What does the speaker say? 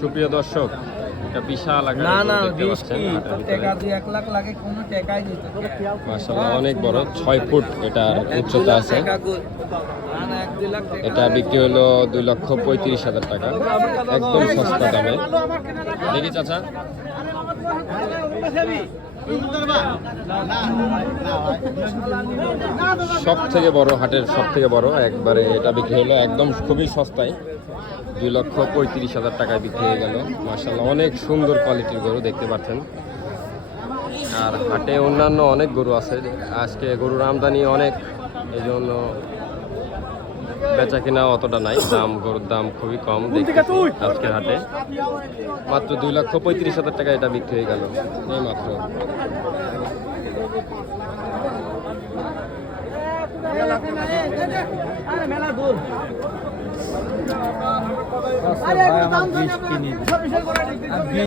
সুপ্রিয় দর্শক, এটা বিশাল আকারের না না দেখতে পাচ্ছেন হাটের ভিতরে। টাকা 2-1 লাখ লাগে কোনো টাকাই দিতে মাশাআল্লাহ অনেক বড়, 6 ফুট এটার উচ্চতা আছে। এটা বিক্রি হলো 2,35,000 টাকা, একদম সস্তা দামে। দেখি চাচা, সব থেকে বড়, হাটের সব থেকে বড় একবারে এটা বিক্রি হলো একদম খুবই সস্তায়, 2,35,000 টাকায় বিক্রি হয়ে গেল। মাশাআল্লাহ অনেক সুন্দর কোয়ালিটির গরু দেখতে পাচ্ছেন। আর হাটে অন্যান্য অনেক গরু আছে, আজকে গরুর আমদানি অনেক, এই জন্য বেচা কিনা অতটা নাই, গরুর দাম খুবই কম দেখতেছি আজকের হাটে। মাত্র 2,35,000 টাকা এটা বিক্রি হয়ে গেল এই মাত্র। আমার 20 কিনে